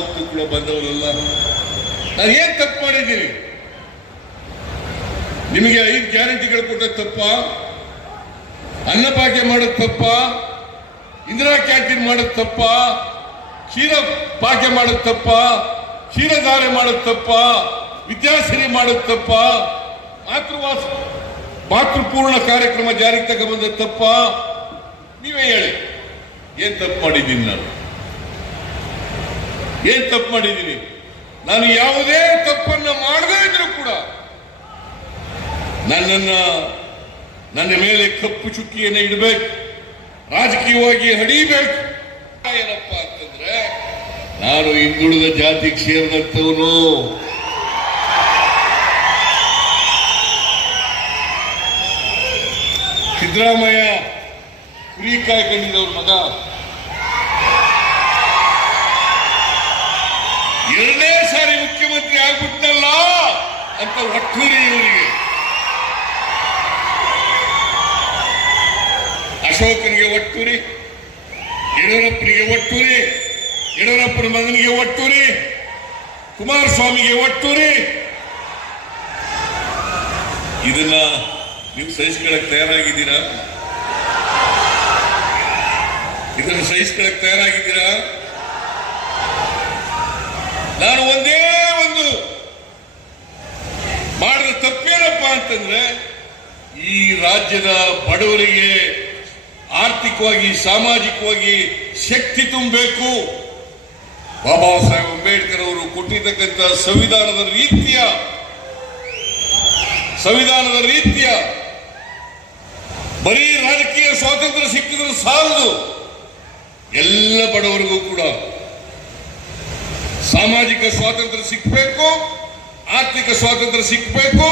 ಕೂಡ ಬಂದವರಲ್ಲ. ನಾನು ಏನ್ ತಪ್ಪು ಮಾಡಿದ್ದೀನಿ? ನಿಮಗೆ ಐದು ಗ್ಯಾರಂಟಿಗಳು ಕೊಟ್ಟ ತಪ್ಪ? ಅನ್ನಭಾಗ್ಯ ಮಾಡೋದು ತಪ್ಪ? ಇಂದಿರಾ ಕ್ಯಾಂಟೀನ್ ಮಾಡೋದು ತಪ್ಪ? ಕ್ಷೀರ ಭಾಗ್ಯ ಮಾಡೋದು ತಪ್ಪ? ಕ್ಷೀರಧಾರೆ ಮಾಡೋದು ತಪ್ಪ? ವಿದ್ಯಾಸಿರಿ ಮಾಡೋದು ತಪ್ಪ? ಮಾತೃವಾಸ, ಮಾತೃಪೂರ್ಣ ಕಾರ್ಯಕ್ರಮ ಜಾರಿಗೆ ತಗೊಂಬಂದ ತಪ್ಪ? ನೀವೇ ಹೇಳಿ. ಏನ್ ತಪ್ಪು ಮಾಡಿದ್ದೀನಿ ನಾನು? ಏನ್ ತಪ್ಪು ಮಾಡಿದ್ದೀನಿ ನಾನು ಯಾವುದೇ ತಪ್ಪನ್ನ ಮಾಡದೇ ಇದ್ರು ಕೂಡ ನನ್ನನ್ನ ನನ್ನ ಮೇಲೆ ಕಪ್ಪು ಚುಕ್ಕಿಯನ್ನು ಇಡಬೇಕು, ರಾಜಕೀಯವಾಗಿ ಹಡಿಬೇಕು. ಏನಪ್ಪ ಅಂತಂದ್ರೆ, ನಾನು ಹಿಂದುಳಿದ ಜಾತಿಗೆ ಸೇರಿದಂಥವನು ಸಿದ್ದರಾಮಯ್ಯ ಕುರಿ ಕಾಯ್ಕೊಂಡಿದ್ದವ್ರ ಮಗ. ಎರಡನೇ ಸಾರಿ ಮುಖ್ಯಮಂತ್ರಿ ಆಗ್ಬಿಟ್ನಲ್ಲ ಅಂತ ಒಟ್ಟೂರಿ ಇವರಿಗೆ. ಅಶೋಕನಿಗೆ ಒಟ್ಟೂರಿ, ಯಡಿಯೂರಪ್ಪನಿಗೆ ಒಟ್ಟೂರಿ, ಯಡಿಯೂರಪ್ಪನ ಮಗನಿಗೆ ಒಟ್ಟೂರಿ, ಕುಮಾರಸ್ವಾಮಿಗೆ ಒಟ್ಟೂರಿ. ಇದನ್ನ ನೀವು ಸಹಿಸ್ಕೊಳಕ್ ತಯಾರಾಗಿದ್ದೀರಾ? ಇದನ್ನು ಸಹಿಸ್ಕೊಳಕ್ ತಯಾರಾಗಿದ್ದೀರಾ? ನಾನು ಒಂದೇ ಒಂದು ಮಾಡಿದ ತಪ್ಪೇನಪ್ಪ ಅಂತಂದ್ರೆ, ಈ ರಾಜ್ಯದ ಬಡವರಿಗೆ ಆರ್ಥಿಕವಾಗಿ, ಸಾಮಾಜಿಕವಾಗಿ ಶಕ್ತಿ ತುಂಬಬೇಕು. ಬಾಬಾ ಸಾಹೇಬ್ ಅಂಬೇಡ್ಕರ್ ಅವರು ಕೊಟ್ಟಿರ್ತಕ್ಕಂಥ ಸಂವಿಧಾನದ ರೀತಿಯ ಸಂವಿಧಾನದ ರೀತಿಯ, ಬರೀ ರಾಜಕೀಯ ಸ್ವಾತಂತ್ರ್ಯ ಸಿಕ್ಕಿದ್ರೆ ಸಾಲದು. ಎಲ್ಲ ಬಡವರಿಗೂ ಕೂಡ ಸಾಮಾಜಿಕ ಸ್ವಾತಂತ್ರ್ಯ ಸಿಕ್ಕಬೇಕು ಆರ್ಥಿಕ ಸ್ವಾತಂತ್ರ್ಯ ಸಿಕ್ಕಬೇಕು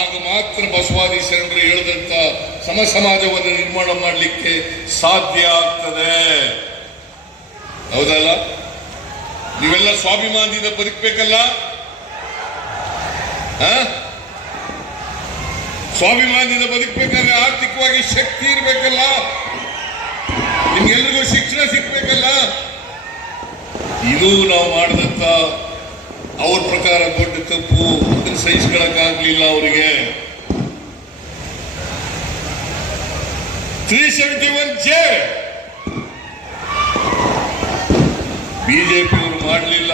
ಆಗ ಮಾತ್ರ ಬಸವಾದಿ ಶರಣರು ಹೇಳಿದಂತ ಸಮ ಸಮಾಜವನ್ನು ನಿರ್ಮಾಣ ಮಾಡಲಿಕ್ಕೆ ಸಾಧ್ಯ ಆಗ್ತದೆ. ಹೌದಲ್ಲ? ನೀವೆಲ್ಲ ಸ್ವಾಭಿಮಾನದಿಂದ ಬದುಕಬೇಕಲ್ಲ? ಸ್ವಾಭಿಮಾನದಿಂದ ಬದುಕಬೇಕಾದ್ರೆ ಆರ್ಥಿಕವಾಗಿ ಶಕ್ತಿ ಇರಬೇಕಲ್ಲ? ನಿಮ್ಗೆಲ್ರಿಗೂ ಶಿಕ್ಷಣ ಸಿಗ್ಬೇಕಲ್ಲ ಇದು ನಾವು ಮಾಡಿದಂತ ಅವ್ರ ಪ್ರಕಾರ ದೊಡ್ಡ ತಪ್ಪು. ಅದನ್ನು ಸಹಿಸ್ಕೊಳಕಾಗ್ಲಿಲ್ಲ ಅವರಿಗೆ. Three seventy one J BJP ಅವರು ಮಾಡಲಿಲ್ಲ.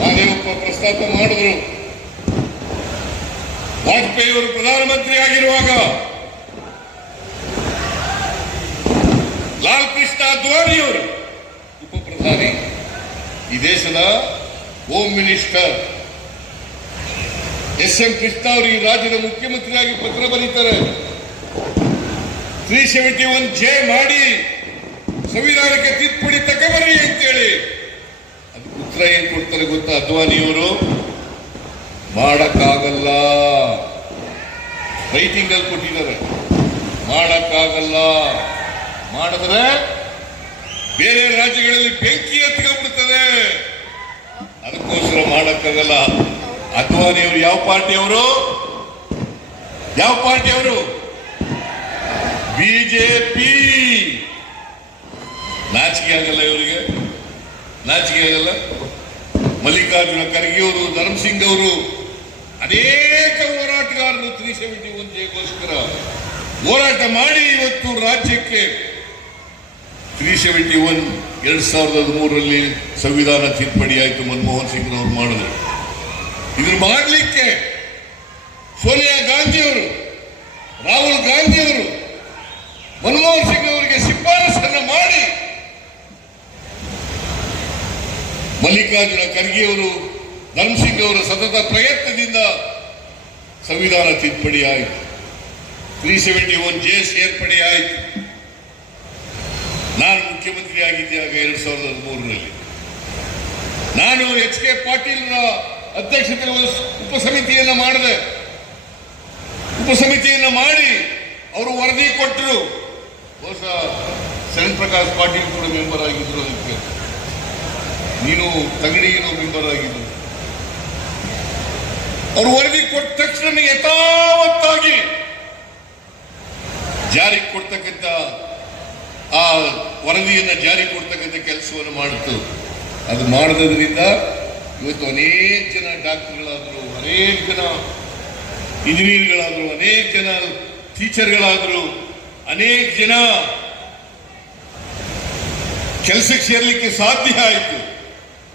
ಮಹದೇವಪ್ಪ ಪ್ರಸ್ತಾಪ ಮಾಡಿದ್ರು. ವಾಜಪೇಯಿ ಅವರು ಪ್ರಧಾನಮಂತ್ರಿ ಆಗಿರುವಾಗ ಲಾಲ್ ಕೃಷ್ಣ ಅದ್ವಾನಿ ಅವರು ಉಪ ಪ್ರಧಾನಿ ಈ ದೇಶದ home minister S M Krishna ಅವರು ಈ ರಾಜ್ಯದ ಮುಖ್ಯಮಂತ್ರಿಯಾಗಿ ಪತ್ರ ಬರೀತಾರೆ. ತ್ರೀ ಸೆವೆಂಟಿ ಒನ್ ಜೆ ಮಾಡಿ ಸಂವಿಧಾನಕ್ಕೆ ತಿದ್ದುಪಡಿ ತಗೊಬರ್ರಿ ಅಂತೇಳಿ. ಅದು ಉತ್ತರ ಏನ್ ಕೊಡ್ತಾರೆ ಗೊತ್ತಾ, ಅದ್ವಾನಿಯವರು? ಮಾಡಕ್ಕಾಗಲ್ಲ. ರೈಟಿಂಗ್ ಅಲ್ಲಿ ಕೊಟ್ಟಿದ್ದಾರೆ. ಮಾಡಕ್ಕಾಗಲ್ಲ. ಮಾಡಿದ್ರೆ ಬೇರೆ ರಾಜ್ಯಗಳಲ್ಲಿ ಬೆಂಕಿ ಎತ್ಕೊಂಡ್ಬಿಡ್ತದೆ. ಅದಕ್ಕೋಸ್ಕರ ಮಾಡಕ್ಕಾಗಲ್ಲ. ಅದ್ವಾನಿಯವರು ಯಾವ ಪಾರ್ಟಿಯವರು? ಯಾವ ಪಾರ್ಟಿಯವರು? ಬಿಜೆಪಿ. ನಾಚಿಕೆ ಆಗಲ್ಲ ಇವರಿಗೆ. ನಾಚಿಕೆ ಆಗಲ್ಲ. ಮಲ್ಲಿಕಾರ್ಜುನ ಖರ್ಗೆ ಧರ್ಮಸಿಂಗ್ ಅವರು, ಅನೇಕ ಹೋರಾಟಗಾರರು ತ್ರೀ ಸೆವೆಂಟಿ ಒನ್ ಜೆಗೋಸ್ಕರ ಹೋರಾಟ ಮಾಡಿ ಇವತ್ತು ರಾಜ್ಯಕ್ಕೆ ತ್ರೀ ಸೆವೆಂಟಿ ಒನ್ ಎರಡ್ ಸಾವಿರದ ಹದಿಮೂರರಲ್ಲಿ ಸಂವಿಧಾನ ತಿದ್ದುಪಡಿ ಆಯಿತು ಮನಮೋಹನ್ ಸಿಂಗ್ ಅವರು ಮಾಡಿದ್ರು. ಇದನ್ನು ಮಾಡಲಿಕ್ಕೆ ಸೋನಿಯಾ ಗಾಂಧಿಯವರು, ರಾಹುಲ್ ಗಾಂಧಿಯವರು, ಮನಮೋಹನ್ ಸಿಂಗ್ ಅವರಿಗೆ ಶಿಫಾರಸನ್ನು ಮಾಡಿ ಮಲ್ಲಿಕಾರ್ಜುನ ಖರ್ಗೆಯವರು ಧರ್ಮಸಿಂಗ್ ಅವರ ಸತತ ಪ್ರಯತ್ನದಿಂದ ಸಂವಿಧಾನ ತಿದ್ದುಪಡಿ ಆಯಿತು. ತ್ರೀ ಸೆವೆಂಟಿ ಒನ್ ಜೆ ಸೇರ್ಪಡೆ ಆಯಿತು. ನಾನು ಮುಖ್ಯಮಂತ್ರಿ ಆಗಿದ್ದಾಗ ಎರಡ್ ಸಾವಿರದ ಹದಿಮೂರರಲ್ಲಿ. ನಾನು ಎಚ್ ಕೆ ಪಾಟೀಲ್ರ ಅಧ್ಯಕ್ಷತೆ ಉಪ ಸಮಿತಿಯನ್ನ ಮಾಡಿದೆ. ಉಪಸಮಿತಿಯನ್ನ ಮಾಡಿ ಅವರು ವರದಿ ಕೊಟ್ಟರು ಬಹುಶಃ ಶರಣ್ ಪ್ರಕಾಶ್ ಪಾಟೀಲ್ ಕೂಡ ಮೆಂಬರ್ ಆಗಿದ್ರು ಅದಕ್ಕೆ. ನೀನು ತಗಡಿಗಿರೋ ಮೆಂಬರ್ ಆಗಿದ್ರು ಅವರು ವರದಿ ಕೊಟ್ಟ ತಕ್ಷಣ ಯಥಾವತ್ತಾಗಿ ಜಾರಿಗೆ ಕೊಡ್ತಕ್ಕಂಥ ಆ ವರದಿಯನ್ನು ಜಾರಿ ಕೊಡ್ತಕ್ಕಂಥ ಕೆಲಸವನ್ನು ಮಾಡಿತು. ಅದು ಮಾಡಿದ್ರಿಂದ ಇವತ್ತು ಅನೇಕ ಜನ ಡಾಕ್ಟರ್ಗಳಾದರು, ಅನೇಕ ಜನ ಇಂಜಿನಿಯರ್ಗಳಾದರು, ಅನೇಕ ಜನ ಟೀಚರ್ಗಳಾದರು, ಅನೇಕ ಜನ ಕೆಲಸಕ್ಕೆ ಸೇರಲಿಕ್ಕೆ ಸಾಧ್ಯ ಆಯಿತು.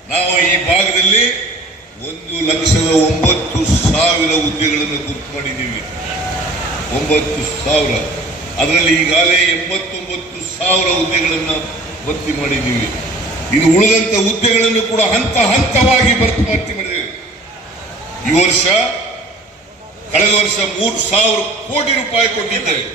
ನಾವು ಈ ಭಾಗದಲ್ಲಿ ಒಂದು ಲಕ್ಷದ ಒಂಬತ್ತು ಸಾವಿರ ಹುದ್ದೆಗಳನ್ನು ಗುರುತು ಮಾಡಿದ್ದೀವಿ. ಒಂಬತ್ತು ಸಾವಿರ. ಅದರಲ್ಲಿ ಈಗಾಗಲೇ ಎಂಬತ್ತೊಂಬತ್ತು ಸಾವಿರ ಹುದ್ದೆಗಳನ್ನು ಭರ್ತಿ ಮಾಡಿದ್ದೀವಿ. ಇನ್ನು ಉಳಿದಂತ ಹುದ್ದೆಗಳನ್ನು ಕೂಡ ಹಂತ ಹಂತವಾಗಿ ಭರ್ತಿ ಭರ್ತಿ ಮಾಡಿದ್ದೇವೆ. ಈ ವರ್ಷ, ಕಳೆದ ವರ್ಷ ಮೂರು ಸಾವಿರ ಕೋಟಿ ರೂಪಾಯಿ ಕೊಟ್ಟಿದ್ದೇವೆ.